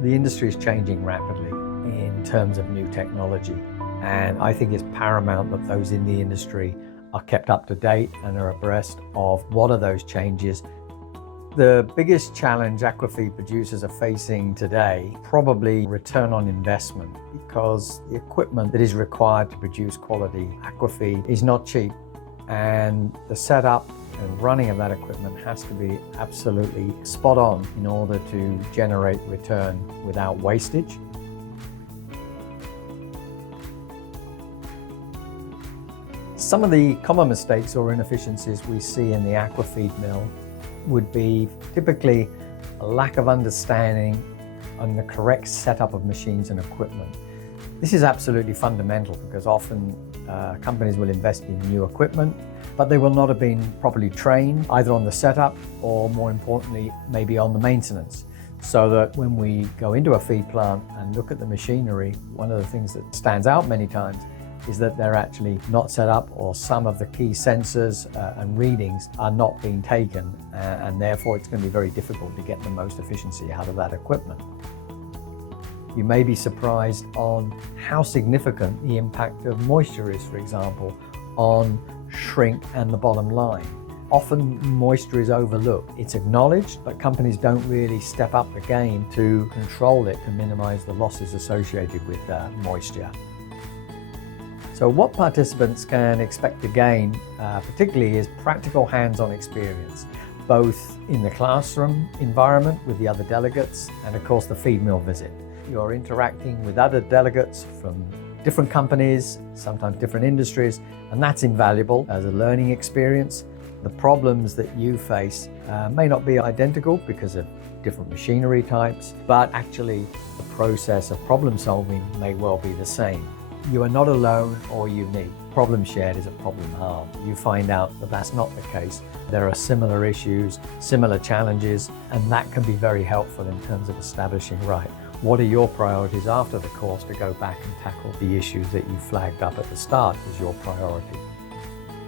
The industry is changing rapidly in terms of new technology, and I think it's paramount that those in the industry are kept up to date and are abreast of what are those changes. The biggest challenge aquafeed producers are facing today, probably return on investment, because the equipment that is required to produce quality aquafeed is not cheap, and the setup and running of that equipment has to be absolutely spot on in order to generate return without wastage. Some of the common mistakes or inefficiencies we see in the aquafeed mill would be typically a lack of understanding on the correct setup of machines and equipment. This is absolutely fundamental because often companies will invest in new equipment, but they will not have been properly trained either on the setup or, more importantly, maybe on the maintenance. So that when we go into a feed plant and look at the machinery, one of the things that stands out many times is that they're actually not set up, or some of the key sensors and readings are not being taken, and therefore it's going to be very difficult to get the most efficiency out of that equipment. You may be surprised on how significant the impact of moisture is, for example, on shrink and the bottom line. Often moisture is overlooked. It's acknowledged, but companies don't really step up the game to control it to minimize the losses associated with moisture. So what participants can expect to gain, particularly, is practical hands-on experience, both in the classroom environment with the other delegates and, of course, the feed mill visit. You're interacting with other delegates from different companies, sometimes different industries, and that's invaluable as a learning experience. The problems that you face may not be identical because of different machinery types, but actually the process of problem solving may well be the same. You are not alone or unique. Problem shared is a problem halved. You find out that that's not the case. There are similar issues, similar challenges, and that can be very helpful in terms of establishing, right, what are your priorities after the course to go back and tackle the issues that you flagged up at the start as your priority.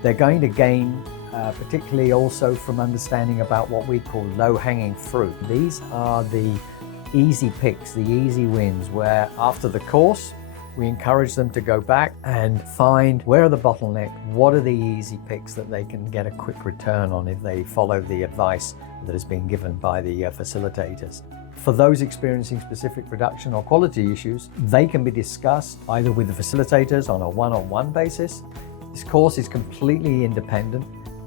They're going to gain particularly also from understanding about what we call low-hanging fruit. These are the easy picks, the easy wins, where after the course, we encourage them to go back and find where are the bottlenecks, what are the easy picks that they can get a quick return on if they follow the advice that has been given by the facilitators. For those experiencing specific production or quality issues, they can be discussed either with the facilitators on a one-on-one basis. This course is completely independent.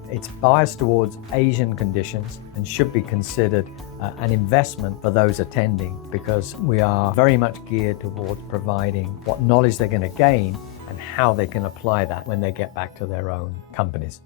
It's biased towards Asian conditions and should be considered an investment for those attending, because we are very much geared towards providing what knowledge they're going to gain and how they can apply that when they get back to their own companies.